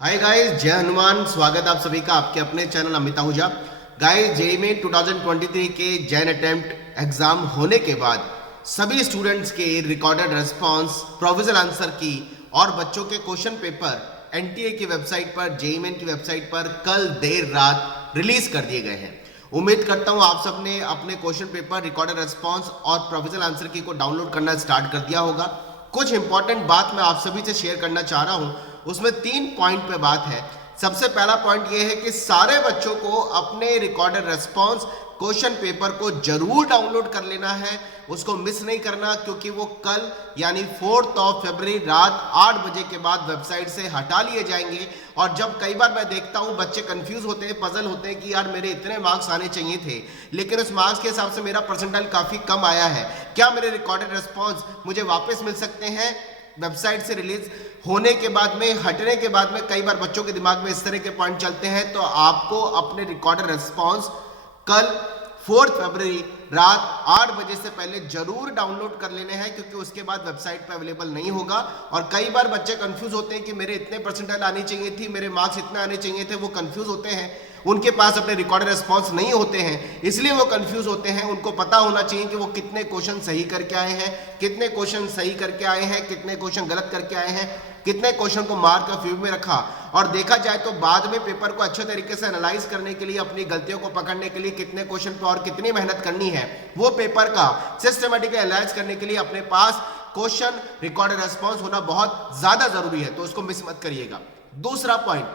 Hi guys, जय हनुमान। स्वागत आप सभी का आपके अपने channel Amit Ahuja. Guys, JEE main 2023 के जैन अटेम्प्ट एग्जाम होने के बाद सभी स्टूडेंट्स के रिकॉर्डेड रेस्पॉन्स, प्रोविजनल आंसर की और बच्चों के क्वेश्चन पेपर एनटीए की वेबसाइट पर, जेईई मेन की वेबसाइट पर कल देर रात रिलीज कर दिए गए हैं। उम्मीद करता हूं आप सबने अपने क्वेश्चन पेपर, रिकॉर्डेड रेस्पॉन्स और प्रोविजनल आंसर की को डाउनलोड करना स्टार्ट कर दिया होगा। कुछ इंपॉर्टेंट बात मैं आप सभी से शेयर करना चाह रहा हूं, उसमें 3 पॉइंट पे बात है। सबसे पहला पॉइंट ये है कि सारे बच्चों को अपने रिकॉर्डेड रेस्पॉन्स क्वेश्चन पेपर को जरूर डाउनलोड कर लेना है, उसको मिस नहीं करना, क्योंकि वो कल यानी 4 फरवरी रात 8 बजे के बाद वेबसाइट से हटा लिए जाएंगे। और जब कई बार मैं देखता हूं बच्चे कंफ्यूज होते हैं, पजल होते हैं कि यार मेरे इतने मार्क्स आने चाहिए थे, लेकिन उस मार्क्स के हिसाब से मेरा परसेंटाइल काफी कम आया है, क्या मेरे रिकॉर्डेड रेस्पॉन्स मुझे वापस मिल सकते हैं? वेबसाइट से रिलीज होने के बाद में, हटने के बाद में कई बार बच्चों के दिमाग में इस तरह के पॉइंट चलते हैं। तो आपको अपने रिकॉर्डेड रेस्पॉन्स कल 4 फरवरी रात 8 बजे से पहले जरूर डाउनलोड कर लेने हैं, क्योंकि उसके बाद वेबसाइट पर अवेलेबल नहीं होगा। और कई बार बच्चे कंफ्यूज होते हैं कि मेरे इतने परसेंटाइल आनी चाहिए थी, मेरे मार्क्स इतने आने चाहिए थे, वो कंफ्यूज होते हैं, उनके पास अपने रिकॉर्डेड रेस्पॉन्स नहीं होते हैं, इसलिए वो कंफ्यूज होते हैं। उनको पता होना चाहिए कि वो कितने क्वेश्चन सही करके आए हैं, कितने क्वेश्चन सही करके आए हैं, कितने क्वेश्चन गलत करके आए हैं, कितने क्वेश्चन को मार्क का फ्यू में रखा। और देखा जाए तो बाद में पेपर को अच्छे तरीके से एनालाइज करने के लिए, अपनी गलतियों को पकड़ने के लिए कितने क्वेश्चन पर और कितनी मेहनत करनी है, वो पेपर का सिस्टमेटिकली एनालाइज करने के लिए अपने पास क्वेश्चन रिकॉर्डेड रेस्पॉन्स होना बहुत ज्यादा जरूरी है, तो उसको मिस मत करिएगा। दूसरा पॉइंट,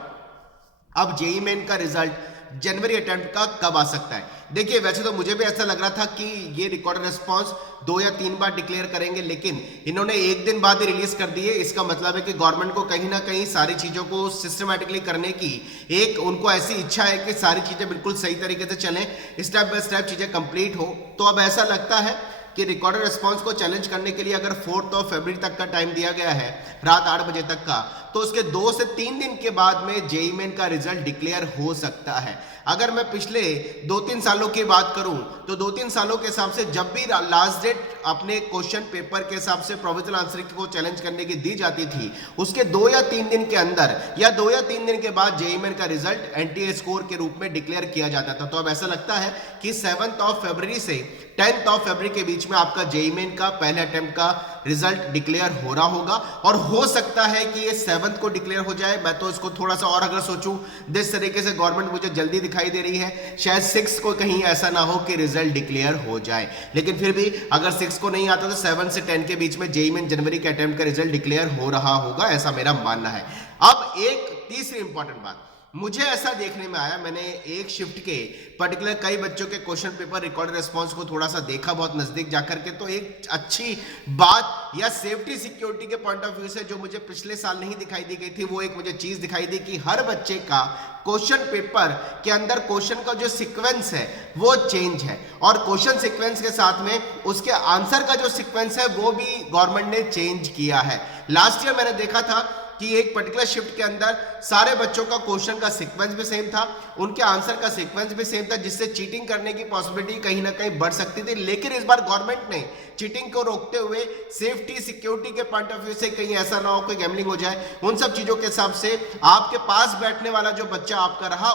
अब जेईई मेन का रिजल्ट जनवरी अटेम्प्ट का कब आ सकता है? देखिए, वैसे तो मुझे भी ऐसा लग रहा था कि ये रिकॉर्डेड रेस्पॉन्स 2 या 3 बार डिक्लेयर करेंगे, लेकिन इन्होंने एक दिन बाद ही रिलीज कर दिए। इसका मतलब है कि गवर्नमेंट को कहीं ना कहीं सारी चीजों को सिस्टमैटिकली करने की एक उनको ऐसी इच्छा है कि सारी चीजें बिल्कुल सही तरीके से चलें, स्टेप बाय स्टेप चीजें कंप्लीट हो। तो अब ऐसा लगता है कि रिकॉर्डेड रेस्पॉन्स को चैलेंज करने के लिए अगर 4 फरवरी तक का टाइम दिया गया है, रात 8 बजे तक का, तो उसके 2 से 3 दिन के बाद में जेईई मेन का रिजल्ट डिक्लेयर हो सकता है। अगर मैं पिछले 2-3 सालों की बात करूं तो 2-3 सालों के हिसाब से जब भी लास्ट डेट अपने क्वेश्चन पेपर के हिसाब से प्रोविजनल आंसर को चैलेंज करने की दी जाती थी, उसके 2 या 3 दिन के अंदर या 2 या 3 दिन के बाद जेईई मेन का रिजल्ट एनटीए स्कोर के रूप में डिक्लेयर किया जाता था। तो अब ऐसा लगता है कि 7 फरवरी से 10 फरवरी के बीच में आपका जेईई मेन का पहले अटेम्प्ट का रिजल्ट डिक्लेयर हो रहा होगा। और हो सकता है कि ये 7 को डिक्लेयर हो जाए। मैं तो इसको थोड़ा सा और अगर सोचूं, जिस तरीके से गवर्नमेंट मुझे जल्दी दिखाई दे रही है, शायद 6 को कहीं ऐसा ना हो कि रिजल्ट डिक्लेयर हो जाए। लेकिन फिर भी अगर 6 को नहीं आता तो 7 से 10 के बीच में जेईई मेन जनवरी के अटेम्प्ट का रिजल्ट डिक्लेयर हो रहा होगा, ऐसा मेरा मानना है। अब एक तीसरी इंपॉर्टेंट बात मुझे ऐसा देखने में आया, मैंने एक शिफ्ट के पर्टिकुलर कई बच्चों के क्वेश्चन पेपर रिकॉर्ड रेस्पॉन्स को थोड़ा सा देखा बहुत नजदीक जाकर के, तो एक अच्छी बात या सेफ्टी सिक्योरिटी के पॉइंट ऑफ व्यू से जो मुझे पिछले साल नहीं दिखाई दी गई थी, वो एक मुझे चीज दिखाई दी कि हर बच्चे का क्वेश्चन पेपर के अंदर क्वेश्चन का जो सीक्वेंस है वो चेंज है, और क्वेश्चन सीक्वेंस के साथ में उसके आंसर का जो सीक्वेंस है वो भी गवर्नमेंट ने चेंज किया है। लास्ट ईयर मैंने देखा था कि एक पर्टिकुलर शिफ्ट के अंदर सारे बच्चों का क्वेश्चन का सीक्वेंस भी सेम था, उनके आंसर का सीक्वेंस भी सेम था, जिससे चीटिंग करने की पॉसिबिलिटी कहीं ना कहीं बढ़ सकती थी। लेकिन इस बार गवर्नमेंट ने चीटिंग को रोकते हुए सेफ्टी सिक्योरिटी के पॉइंट ऑफ व्यू से कहीं ऐसा ना हो कोई गैम्बलिंग हो जाए, उन सब चीजों के हिसाब से आपके पास बैठने वाला जो बच्चा आपका रहा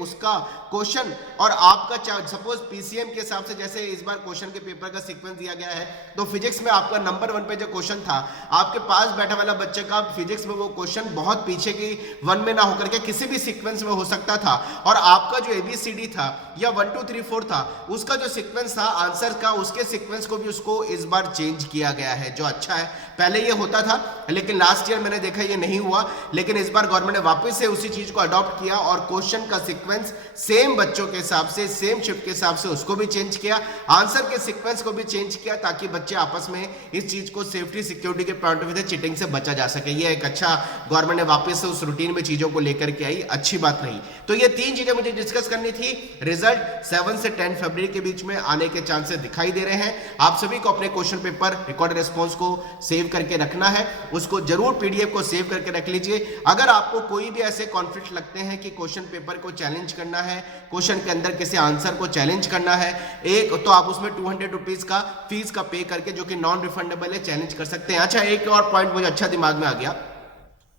उसका क्वेश्चन और आपका सपोज पीसीएम के हिसाब से, जैसे इस बार क्वेश्चन के पेपर का सीक्वेंस दिया गया है, तो फिजिक्स में आपका नंबर 1 पे जो क्वेश्चन था, आपके पास बैठा वाला बच्चे का फिजिक्स में वो क्वेश्चन बहुत पीछे की 1 में ना होकर के किसी भी सीक्वेंस में हो सकता था, और आपका जो एबीसीडी था या 1 2 3 4 था, उसका जो सीक्वेंस था आंसर का, उसके सीक्वेंस को भी उसको इस बार चेंज किया गया है, जो अच्छा है। पहले ये होता था लेकिन लास्ट ईयर मैंने देखा ये नहीं हुआ, लेकिन इस बार गवर्नमेंट ने वापस से उसी चीज को अडॉप्ट किया और क्वेश्चन का सीक्वेंस सेम बच्चों के हिसाब से, सेम शिफ्ट के हिसाब से उसको भी चेंज किया, आंसर के सीक्वेंस को भी चेंज किया, ताकि बच्चे आपस में इस चीज को सेफ्टी सिक्योरिटी के पॉइंट ऑफ व्यू से चीटिंग से बचा जा सके। ये एक अच्छा गवर्नमेंट ने वापस से उस रूटीन में चीजों को लेकर के आई, अच्छी बात नहीं। तो ये 3 चीजें मुझे डिस्कस करनी थी। रिजल्ट 7 से 10 फरवरी के बीच में आने के चांसेस दिखाई दे रहे हैं। आप सभी को अपने क्वेश्चन पेपर रिकॉर्डेड रेस्पॉन्स को सेव करके रखना है, उसको जरूर पीडीएफ को सेव करके रख लीजिए। अगर आपको कोई भी ऐसे कॉन्फ्लिक्ट लगते हैं कि क्वेश्चन पेपर को चैलेंज करना है, क्वेश्चन के अंदर किसी आंसर को चैलेंज करना है, एक तो आप उसमें 200 रुपीज का फीस का पे करके, जो कि नॉन रिफंडेबल है, चैलेंज कर सकते हैं। अच्छा, एक और पॉइंट मुझे अच्छा दिमाग में आ गया,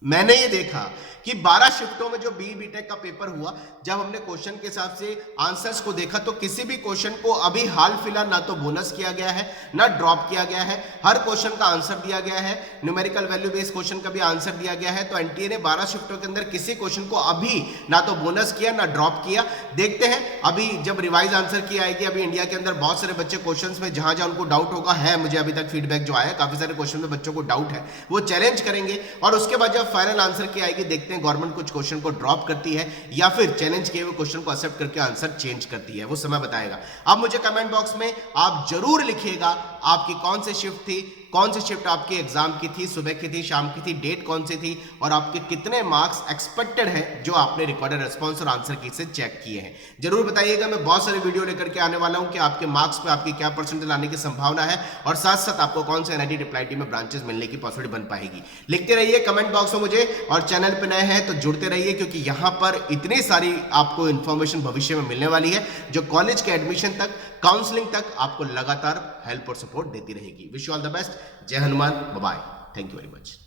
मैंने ये देखा कि 12 शिफ्टों में जो बीटेक का पेपर हुआ, जब हमने क्वेश्चन के हिसाब से आंसर्स को देखा तो किसी भी क्वेश्चन को अभी हाल फिलहाल ना तो बोनस किया गया है ना ड्रॉप किया गया है, हर क्वेश्चन का आंसर दिया गया है, न्यूमेरिकल वैल्यू बेस्ड क्वेश्चन का भी आंसर दिया गया है। तो एनटीए ने 12 शिफ्टों के अंदर किसी क्वेश्चन को अभी ना तो बोनस किया ना ड्रॉप किया। देखते हैं अभी जब रिवाइज आंसर की आएगी, अभी इंडिया के अंदर बहुत सारे बच्चे क्वेश्चंस में जहां जहां उनको डाउट होगा है, मुझे अभी तक फीडबैक जो आया काफी सारे क्वेश्चन में बच्चों को डाउट है, वो चैलेंज करेंगे और उसके बाद जब फाइनल आंसर की आएगी देखते हैं गवर्नमेंट कुछ क्वेश्चन को ड्रॉप करती है या फिर चैलेंज किए हुए क्वेश्चन को एक्सेप्ट करके आंसर चेंज करती है, वो समय बताएगा। अब मुझे कमेंट बॉक्स में आप जरूर लिखिएगा आपकी कौन सी शिफ्ट थी, कौन सी शिफ्ट आपकी एग्जाम की थी, सुबह की थी, शाम की थी, डेट कौन सी थी और आपके कितने मार्क्स एक्सपेक्टेड है जो आपने रिकॉर्डेड रिस्पॉन्स और आंसर की से चेक किए हैं। जरूर बताइएगा। मैं बहुत सारे वीडियो लेकर के आने वाला हूं कि आपके मार्क्स पे आपकी क्या परसेंटेज लाने की संभावना है और साथ साथ आपको कौन से एनआईटी ट्रिपल आईटी में ब्रांचेस मिलने की पॉसिबिलिटी बन पाएगी। लिखते रहिए कमेंट बॉक्स में मुझे, और चैनल पे नए हैं तो जुड़ते रहिए क्योंकि यहां पर इतनी सारी आपको इंफॉर्मेशन भविष्य में मिलने वाली है जो कॉलेज के एडमिशन तक, काउंसलिंग तक आपको लगातार हेल्प और सपोर्ट देती रहेगी। Wish you all the best. जय Hanuman, bye bye, thank you very much.